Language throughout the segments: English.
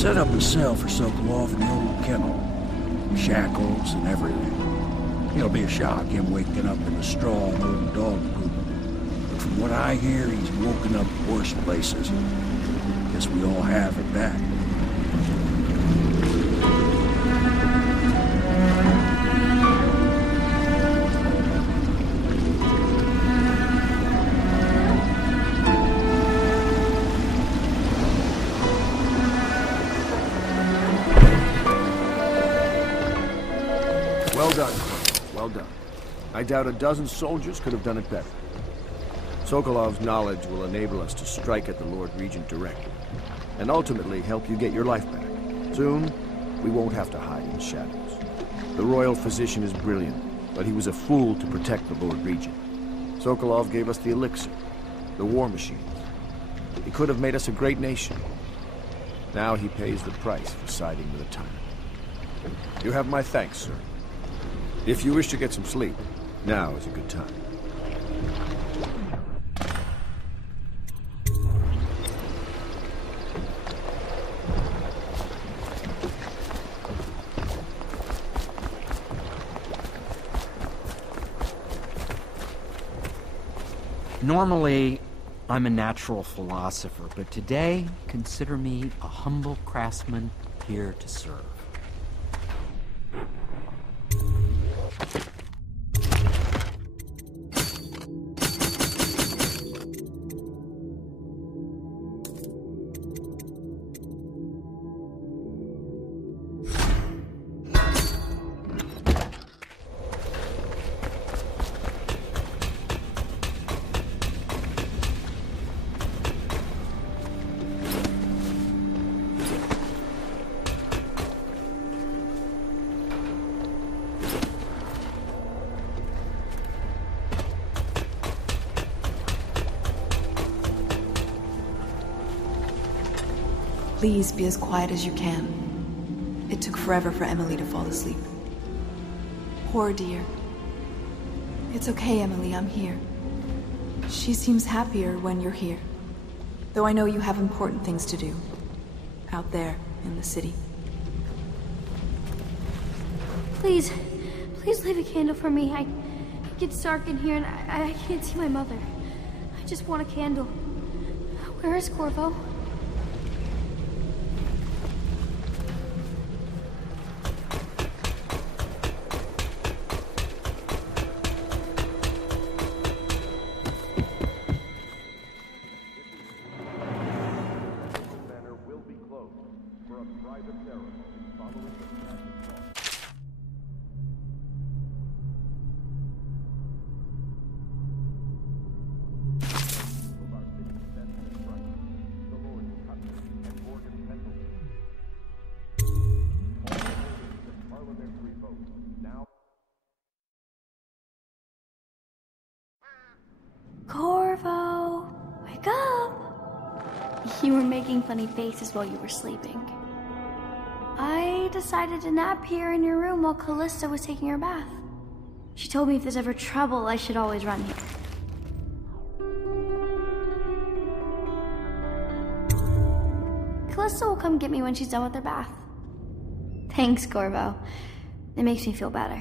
set up a cell for Sokolov in the old kennel. Shackles and everything. It'll be a shock, him waking up in a straw and old dog poop. But from what I hear, he's woken up worse places. Guess we all have at that. Well done, well done. I doubt a dozen soldiers could have done it better. Sokolov's knowledge will enable us to strike at the Lord Regent directly, and ultimately help you get your life back. Soon, we won't have to hide in the shadows. The royal physician is brilliant, but he was a fool to protect the Lord Regent. Sokolov gave us the elixir, the war machines. He could have made us a great nation. Now he pays the price for siding with a tyrant. You have my thanks, sir. If you wish to get some sleep, now is a good time. Normally, I'm a natural philosopher, but today, consider me a humble craftsman here to serve. Please be as quiet as you can. It took forever for Emily to fall asleep. Poor dear. It's okay, Emily, I'm here. She seems happier when you're here. Though I know you have important things to do. Out there, in the city. Please, please leave a candle for me. It gets dark in here and I can't see my mother. I just want a candle. Where is Corvo? Corvo, wake up! You were making funny faces while you were sleeping. I decided to nap here in your room while Callista was taking her bath. She told me if there's ever trouble, I should always run here. Callista will come get me when she's done with her bath. Thanks, Corvo. It makes me feel better.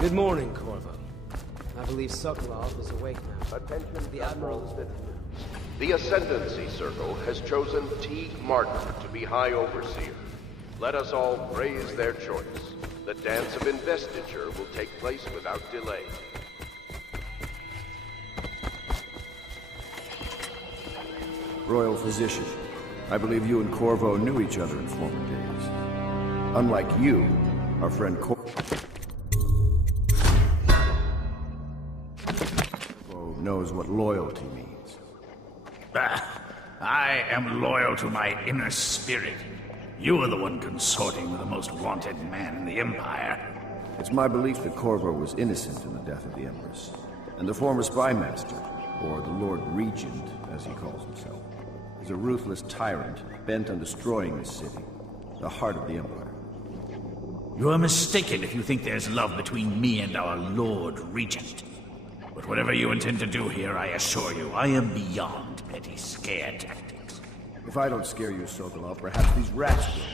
Good morning, Corvo. I believe Sokolov is awake now. Attention, the Admiral is with The Ascendancy Circle has chosen T. Martin to be High Overseer. Let us all praise their choice. The dance of investiture will take place without delay. Royal Physician, I believe you and Corvo knew each other in former days. Unlike you, our friend Corvo knows what loyalty means. I am loyal to my inner spirit. You are the one consorting with the most wanted man in the Empire. It's my belief that Corvo was innocent in the death of the Empress, and the former spy master, or the Lord Regent, as he calls himself, is a ruthless tyrant bent on destroying this city, the heart of the Empire. You are mistaken if you think there's love between me and our Lord Regent. But whatever you intend to do here, I assure you, I am beyond petty scare tactics. If I don't scare you, Sokolov, perhaps these rats will.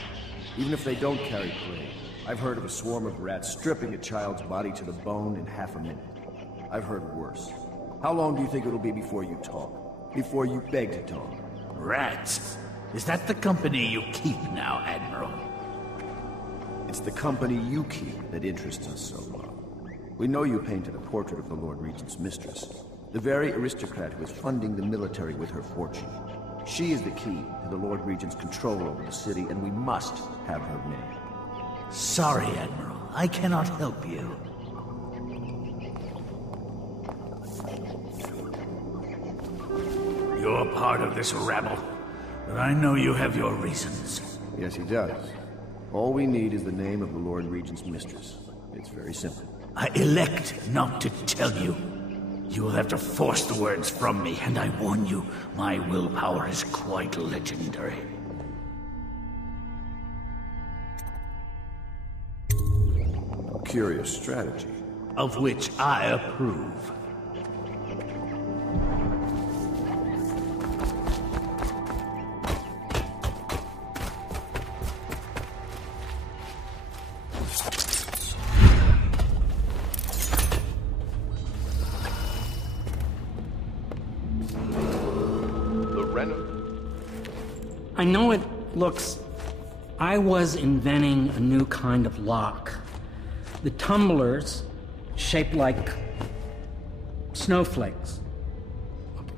Even if they don't carry plague. I've heard of a swarm of rats stripping a child's body to the bone in half a minute. I've heard worse. How long do you think it'll be before you talk? Before you beg to talk? Rats? Is that the company you keep now, Admiral? It's the company you keep that interests us, Sokolov. We know you painted a portrait of the Lord Regent's mistress, the very aristocrat who is funding the military with her fortune. She is the key to the Lord Regent's control over the city, and we must have her name. Sorry, Admiral. I cannot help you. You're part of this rabble, but I know you have your reasons. Yes, he does. All we need is the name of the Lord Regent's mistress. It's very simple. I elect not to tell you. You will have to force the words from me, and I warn you, my willpower is quite legendary. Curious strategy. Of which I approve. I know it looks... I was inventing a new kind of lock. The tumblers, shaped like snowflakes.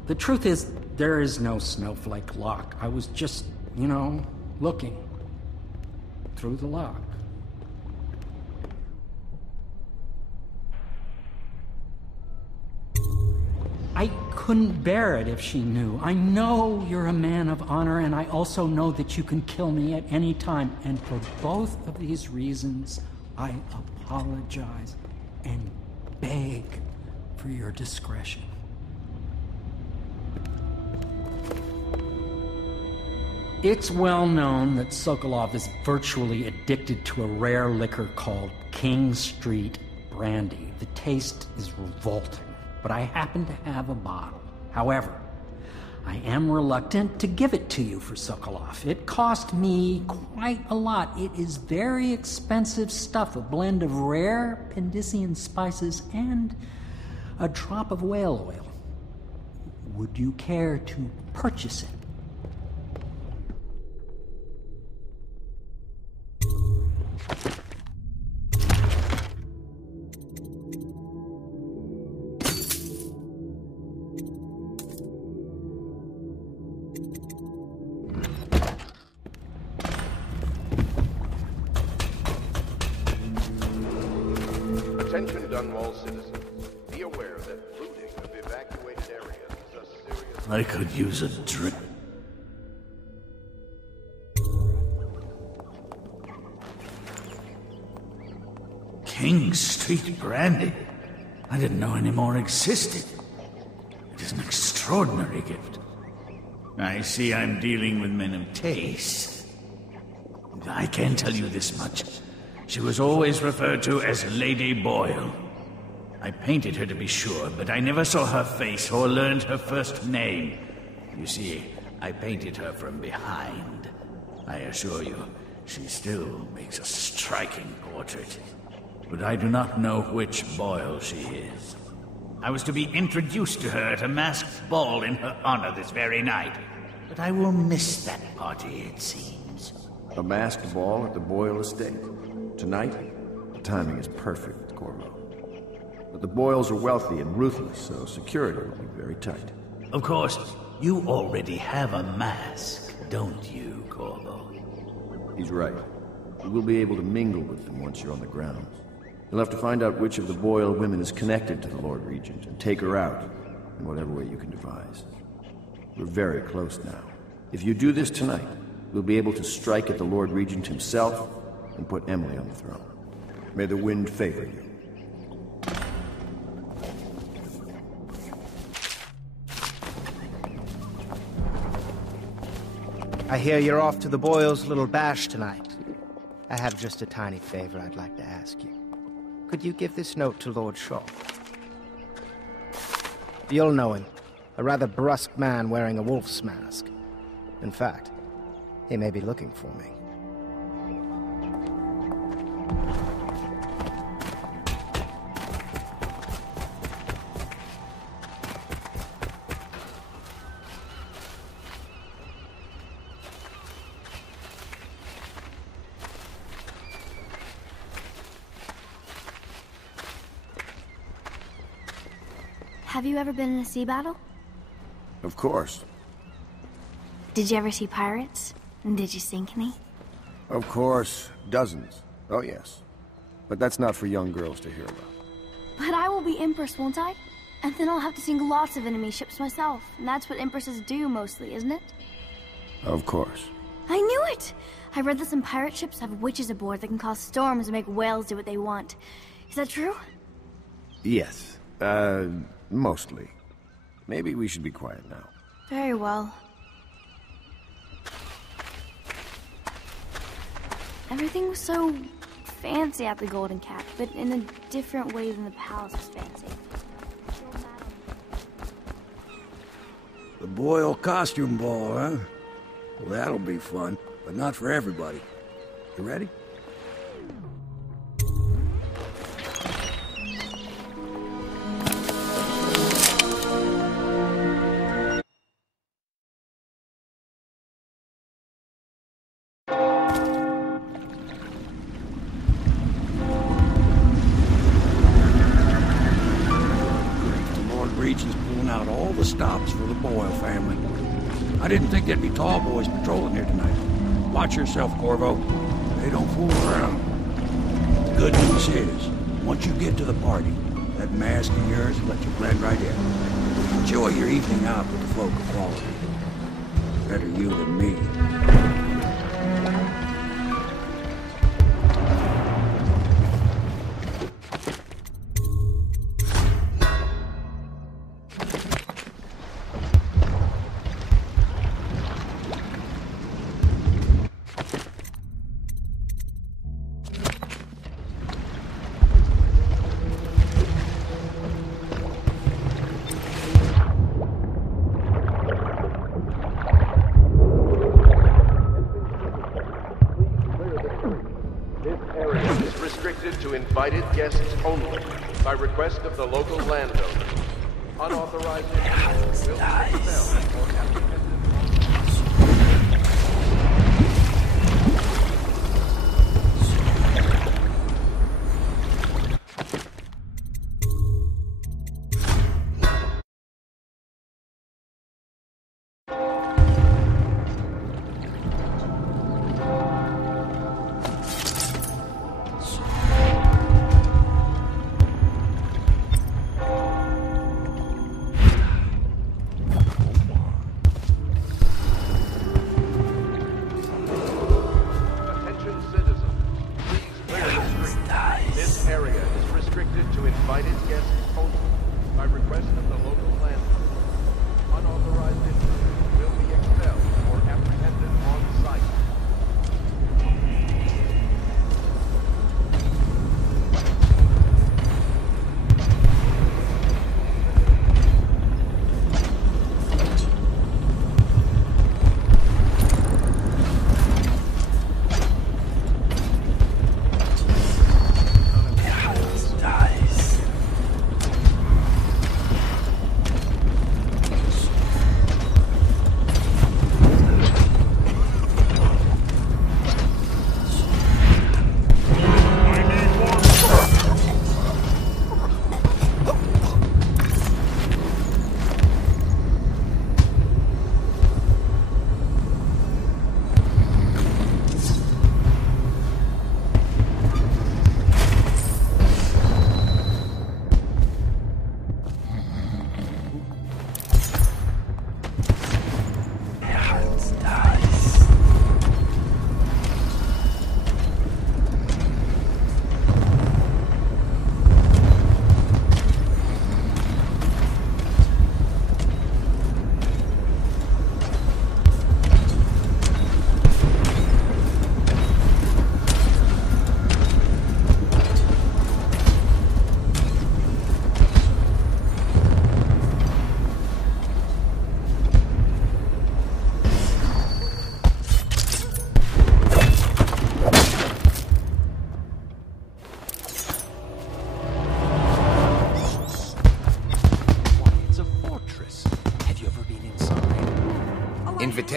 The truth is, there is no snowflake lock. I was just, looking through the lock. I couldn't bear it if she knew. I know you're a man of honor, and I also know that you can kill me at any time. And for both of these reasons, I apologize and beg for your discretion. It's well known that Sokolov is virtually addicted to a rare liquor called King Street Brandy. The taste is revolting. But I happen to have a bottle. However, I am reluctant to give it to you for Sokolov. It cost me quite a lot. It is very expensive stuff, a blend of rare Pendician spices and a drop of whale oil. Would you care to purchase it? Attention Dunwall citizens. Be aware that looting of evacuated areas is a serious... I could use a drink. King Street Brandy? I didn't know any more existed. It is an extraordinary gift. I see I'm dealing with men of taste. I can tell you this much. She was always referred to as Lady Boyle. I painted her to be sure, but I never saw her face or learned her first name. You see, I painted her from behind. I assure you, she still makes a striking portrait. But I do not know which Boyle she is. I was to be introduced to her at a masked ball in her honor this very night. But I will miss that party, it seems. A masked ball at the Boyle estate. Tonight, the timing is perfect, Corvo. But the Boyles are wealthy and ruthless, so security will be very tight. Of course, you already have a mask, don't you, Corvo? He's right. You will be able to mingle with them once you're on the grounds. You'll have to find out which of the Boyle women is connected to the Lord Regent and take her out. in whatever way you can devise. We're very close now. If you do this tonight, we'll be able to strike at the Lord Regent himself and put Emily on the throne. May the wind favor you. I hear you're off to the Boyles' little bash tonight. I have just a tiny favor I'd like to ask you. Could you give this note to Lord Shaw? You'll know him. A rather brusque man wearing a wolf's mask. In fact, he may be looking for me. Have you ever been in a sea battle? Of course. Did you ever see pirates? And did you sink any? Of course. Dozens. Oh, yes. But that's not for young girls to hear about. But I will be Empress, won't I? And then I'll have to sink lots of enemy ships myself. And that's what Empresses do mostly, isn't it? Of course. I knew it! I read that some pirate ships have witches aboard that can cause storms and make whales do what they want. Is that true? Yes. Mostly. Maybe we should be quiet now. Very well. Everything was so fancy at the Golden Cap, but in a different way than the palace was fancy. The Boyle costume ball, huh? Well, that'll be fun, but not for everybody. You ready? Stops for the Boyle family. I didn't think there'd be tall boys patrolling here tonight. Watch yourself, Corvo. They don't fool around. The good news is, once you get to the party, that mask of yours will let you blend right in. Enjoy your evening out with the folk of quality. Better you than me. Invited guests only, by request of the local landowner. Unauthorized visitors will be expelled or apprehended.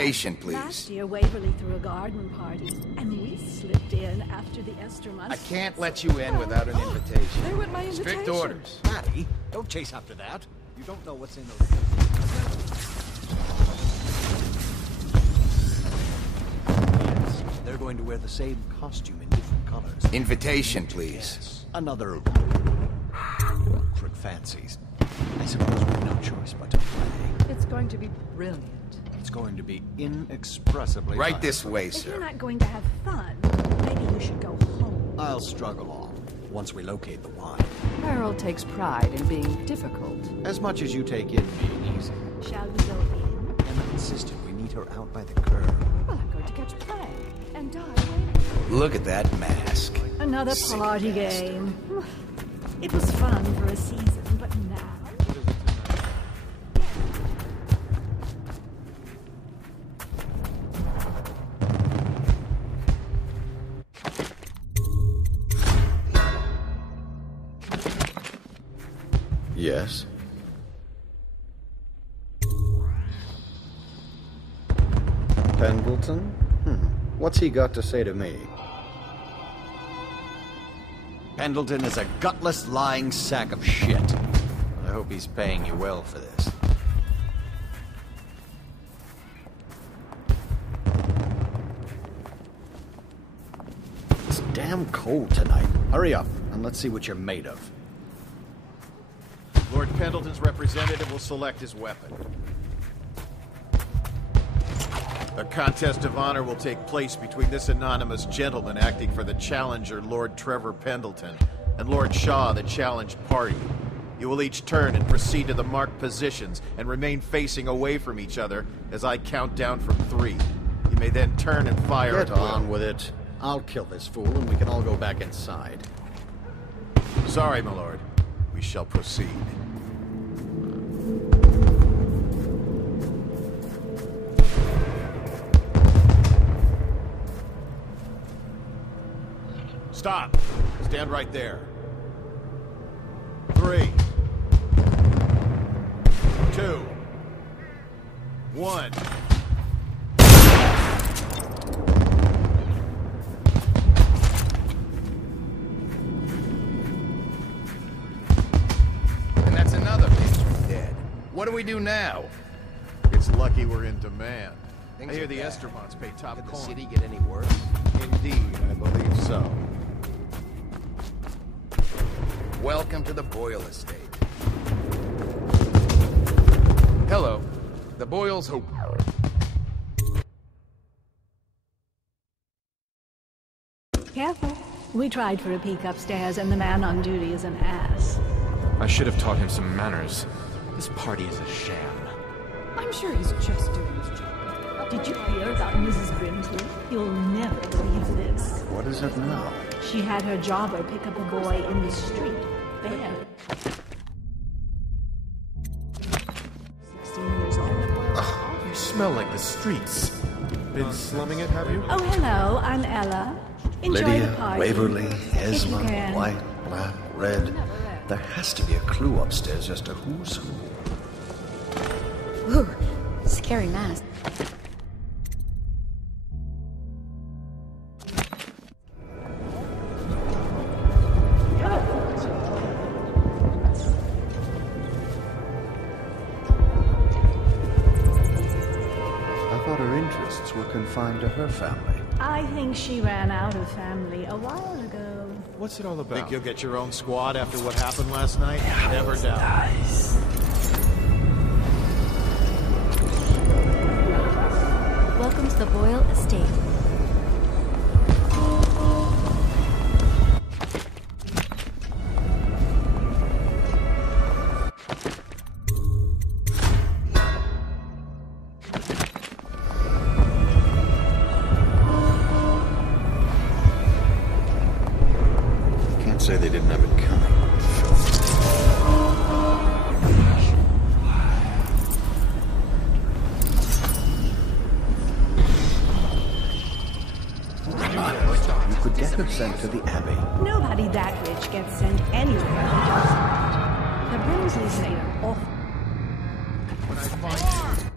Invitation, please. Last year, Waverly threw a garden party, and we slipped in after the Esther month. I can't let you in without an invitation. There went my invitation. Strict orders. Patty, don't chase after that. You don't know what's in those. Yes, they're going to wear the same costume in different colors. Invitation, please. Yes, another crook fancies. I suppose we have no choice but to play. It's going to be brilliant. It's going to be inexpressibly Right fun. this way, If you're sir. not going to have fun, maybe you should go home. I'll struggle on once we locate the wine. Harold takes pride in being difficult. As much as you take in being easy. Shall we go in? Emma insisted we meet her out by the curb. Well, I'm going to catch play and die waiting. Look at that mask. Another Sick party bastard. game. It was fun for a season, but now... Yes? Pendleton? What's he got to say to me? Pendleton is a gutless, lying sack of shit. I hope he's paying you well for this. It's damn cold tonight. Hurry up, and let's see what you're made of. Lord Pendleton's representative will select his weapon. A contest of honor will take place between this anonymous gentleman acting for the challenger, Lord Trevor Pendleton, and Lord Shaw, the challenged party. You will each turn and proceed to the marked positions and remain facing away from each other as I count down from 3. You may then turn and fire Get at will. on with it. I'll kill this fool and we can all go back inside. Sorry, my lord. We shall proceed. Stop. Stand right there. 3, 2, 1. And that's another patron dead. What do we do now? It's lucky we're in demand. Things I hear are the bad. Estermonts pay top Could the coin. city get any worse? Indeed, I believe so. Welcome to the Boyle estate. Hello. The Boyles hope... Careful. We tried for a peek upstairs, and the man on duty is an ass. I should have taught him some manners. This party is a sham. I'm sure he's just doing his job. Did you hear about Mrs. Brimsley? You'll never believe this. What is it now? She had her jobber pick up a boy in the street. There. 16 years old. You smell like the streets. Been slumming it, have you? Oh, hello. I'm Ella. Enjoy the Lydia, party. Waverly, If you Esmond, can. white, black, red. There has to be a clue upstairs as to who's who. Ooh, scary mask. I thought her interests were confined to her family. I think she ran out of family a while ago. What's it all about? Think you'll get your own squad after what happened last night? Never doubt. Welcome to the Boyle estate. Can't say they didn't have it coming. You could get her sent to the Abbey. Nobody that rich gets sent anywhere who does that. The Brimsleys are awful. When I find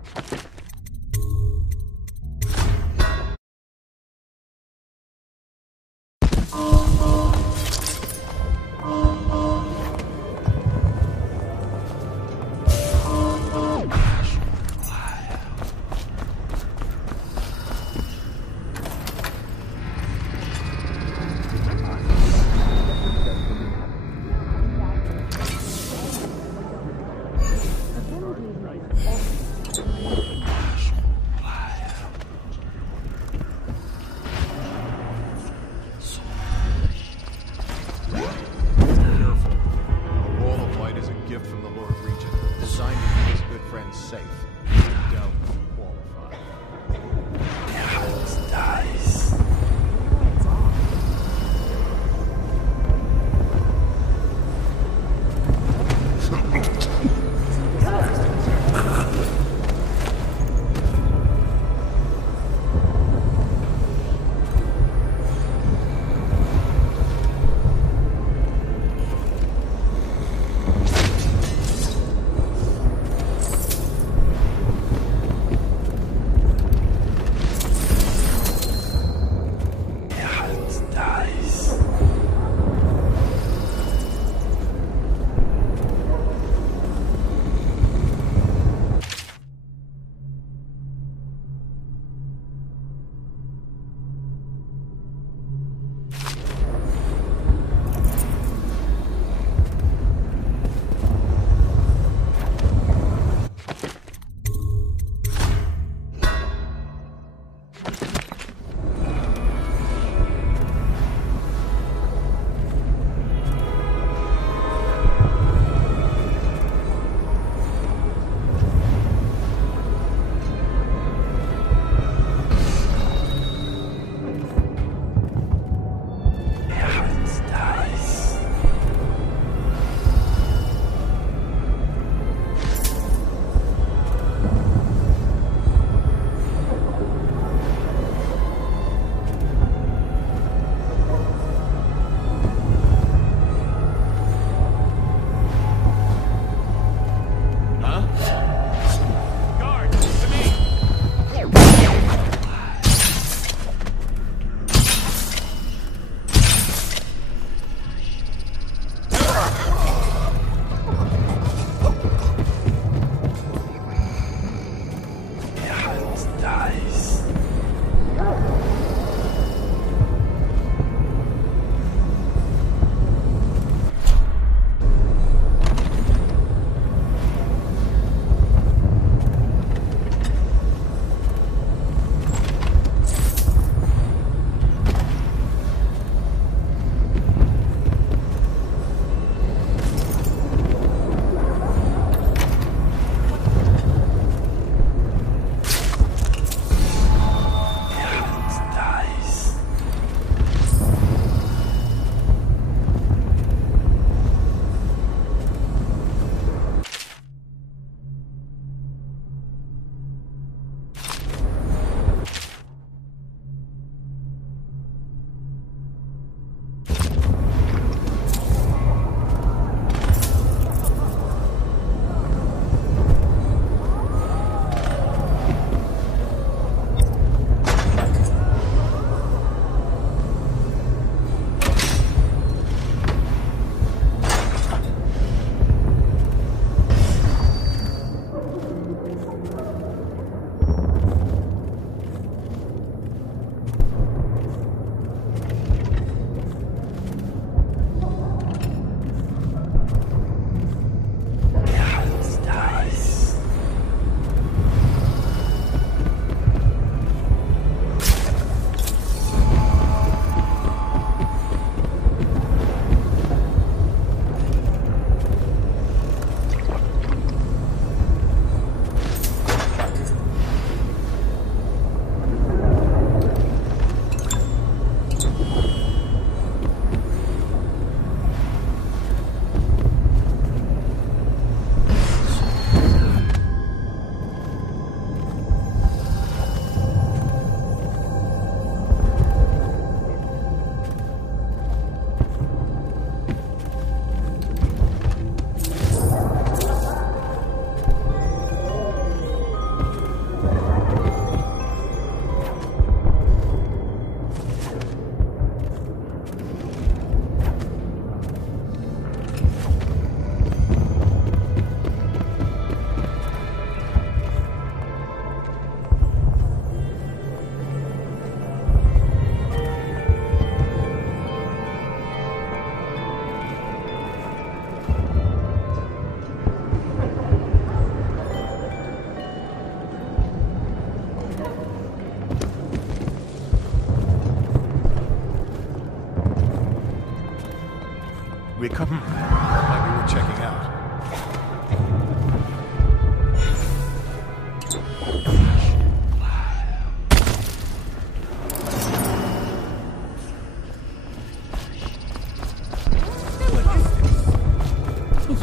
We come. Like we were checking out.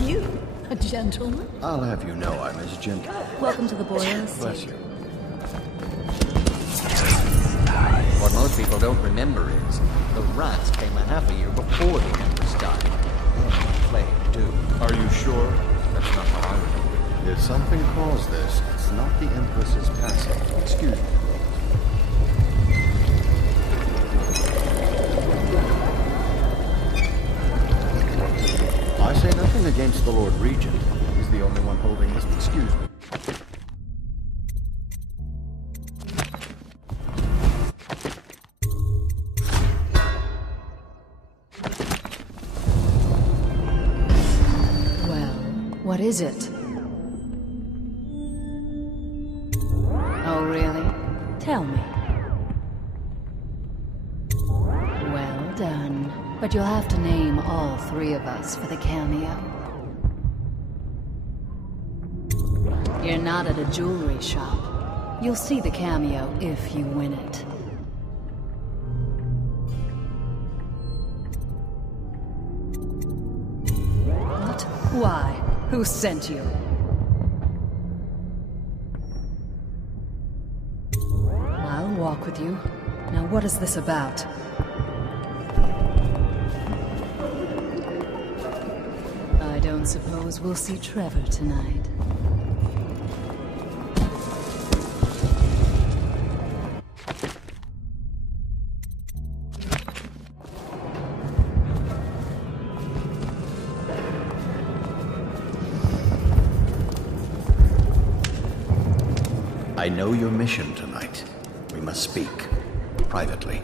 You, a gentleman? I'll have you know I'm as gentle. Welcome to the Boils. Bless you. What most people don't remember is the rats came a half a year before the Empress died. And the plague, too. Are you sure? That's not how I remember it. Did something cause this? It's not the Empress's passing. Excuse me. I say nothing against the Lord Regent. He's the only one holding this. Excuse me. What is it? Oh, really? Tell me. done. But you'll have to name all three of us for the cameo. You're not at a jewelry shop. You'll see the cameo if you win it. What? Why? Who sent you? I'll walk with you. Now what is this about? I don't suppose we'll see Trevor tonight. I know your mission tonight. We must speak privately.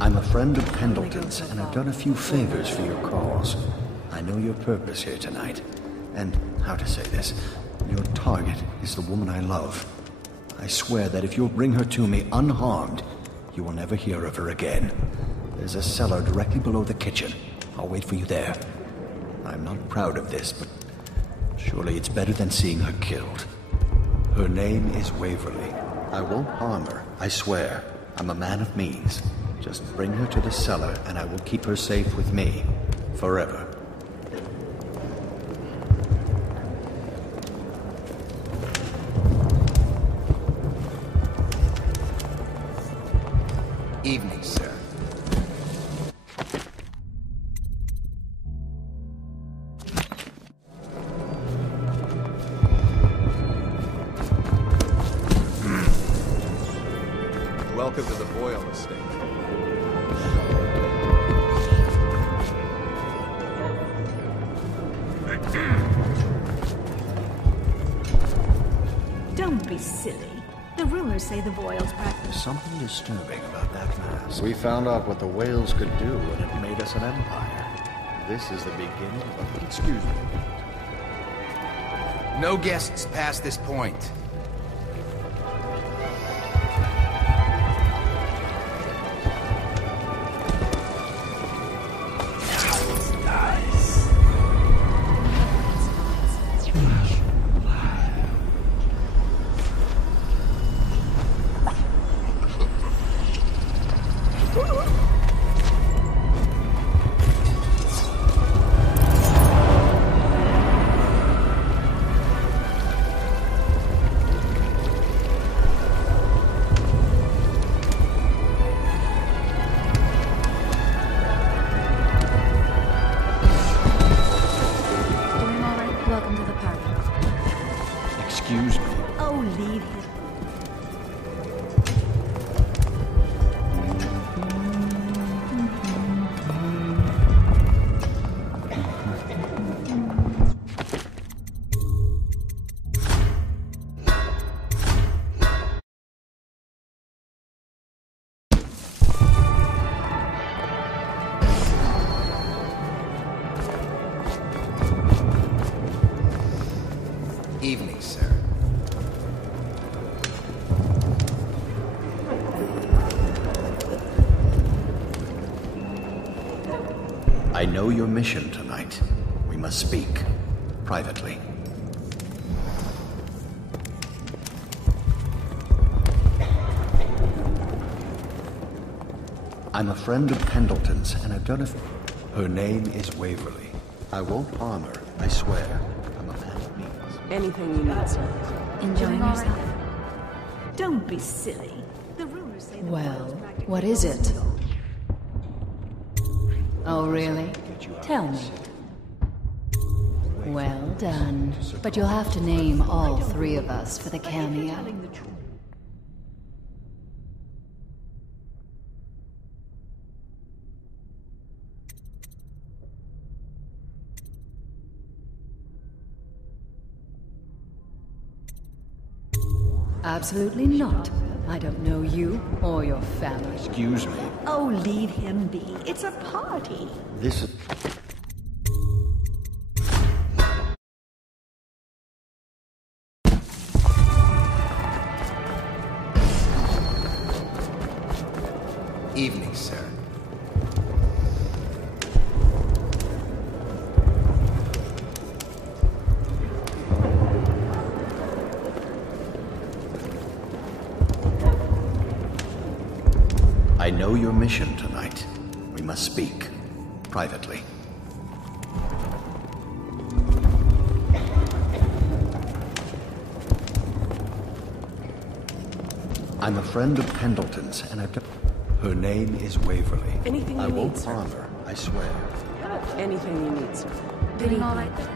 I'm a friend of Pendleton's, and I've done a few favors for your cause. I know your purpose here tonight, and how to say this, your target is the woman I love. I swear that if you'll bring her to me unharmed, you will never hear of her again. There's a cellar directly below the kitchen. I'll wait for you there. I'm not proud of this, but surely it's better than seeing her killed. Her name is Waverly. I won't harm her, I swear. I'm a man of means. Just bring her to the cellar, and I will keep her safe with me. Forever. Evening, sir. Welcome to the Boyle estate. Don't be silly. The rumors say the Boyles practice. There's something disturbing about that mask. We found out what the whales could do, and it made us an empire. This is the beginning of... Excuse me. No guests past this point. Excuse me. Oh, leave him. Evening, sir. I know your mission tonight. We must speak privately. I'm a friend of Pendleton's, and I've done a... Her name is Waverly. I won't harm her, I swear. I'm a man of means. Anything you need, sir. Enjoying yourself? Don't be silly. The rumors say the Well, Boyles practice. what is it? Oh, really? Tell me. Well done. But you'll have to name all three of us for the cameo. Telling the truth. Absolutely not. I don't know you or your family. Excuse me. Oh, leave him be. It's a party. This is... I know your mission tonight. We must speak. Privately. I'm a friend of Pendleton's, and I've... Her name is Waverly. Anything you I won't need, sir. harm her, I swear. Anything you need, sir. Doing all right there?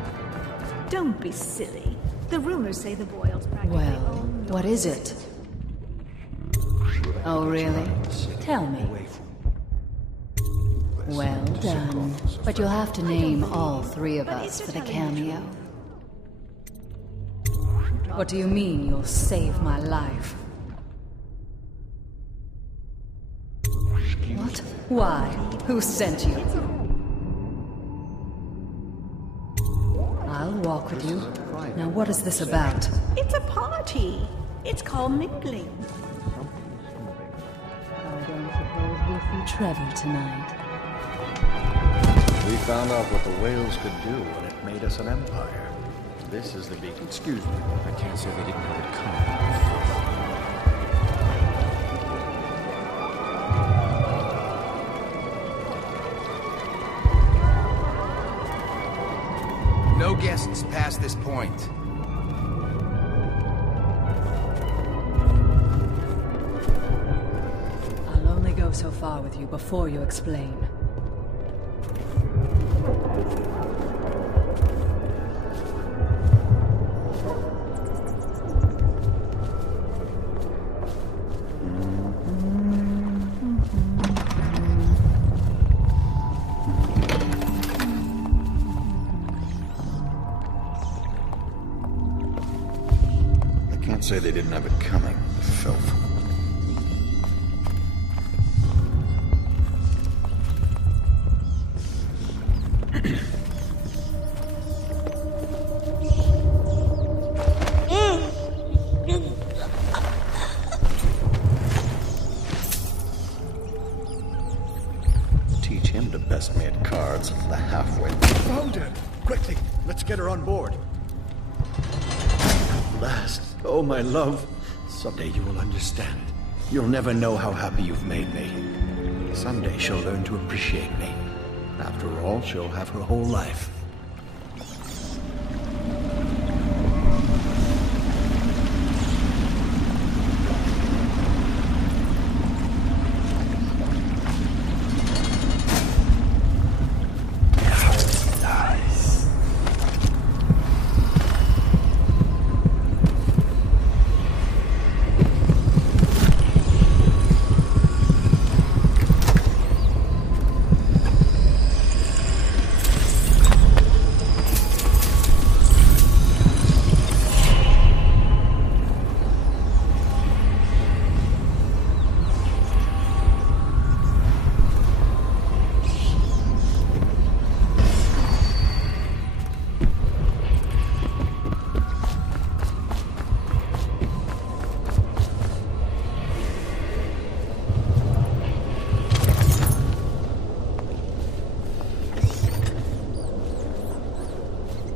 Don't be silly. The rumors say the Boyles practically Well, own what is it? Oh, really? Tell me. Well done. But you'll have to name all three of us for the cameo. What do you mean you'll save my life? What? Why? Who sent you? I'll walk with you. Now what is this about? It's a party. It's called mingling. I don't suppose we'll see Trevor tonight. We found out what the whales could do, and it made us an empire. This is the beacon. Excuse me, I can't say they didn't have it coming. No guests past this point. I'll only go so far with you before you explain. Say they didn't have it coming. Filth. Teach him to best me at cards the halfway. Found her! Quickly, let's get her on board. Last. Oh, my love. Someday you will understand. You'll never know how happy you've made me. Someday she'll learn to appreciate me. After all, she'll have her whole life.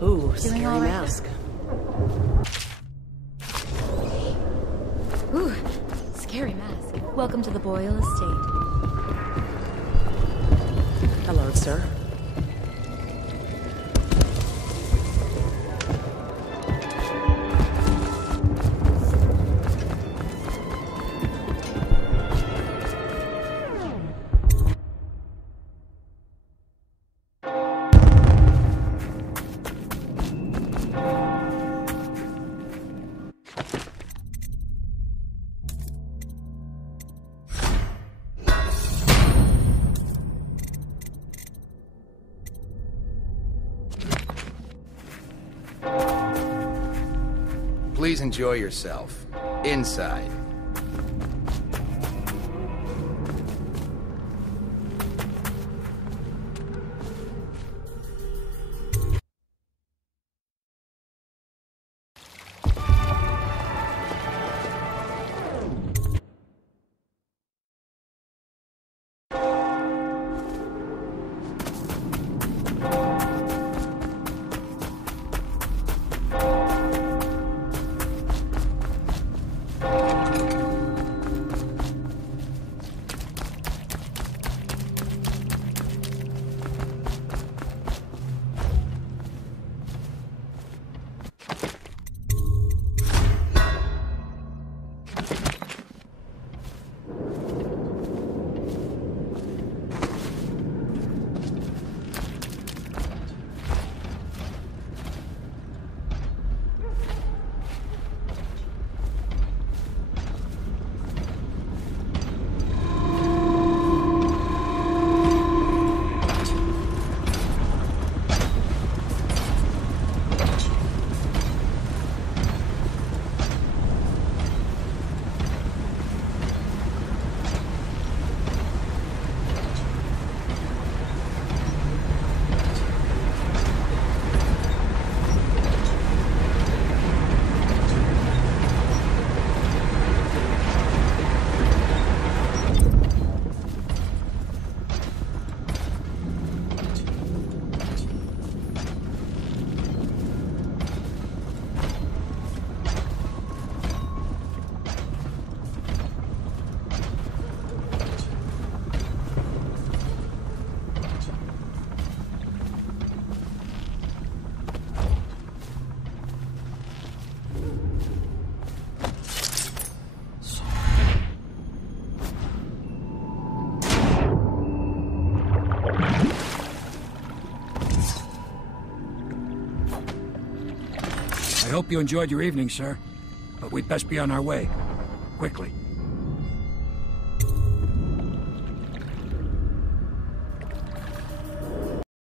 Ooh, scary mask. Ooh, scary mask. Welcome to the Boyle Estate. Hello, sir. Please enjoy yourself. Inside. I hope you enjoyed your evening, sir. But we'd best be on our way. Quickly.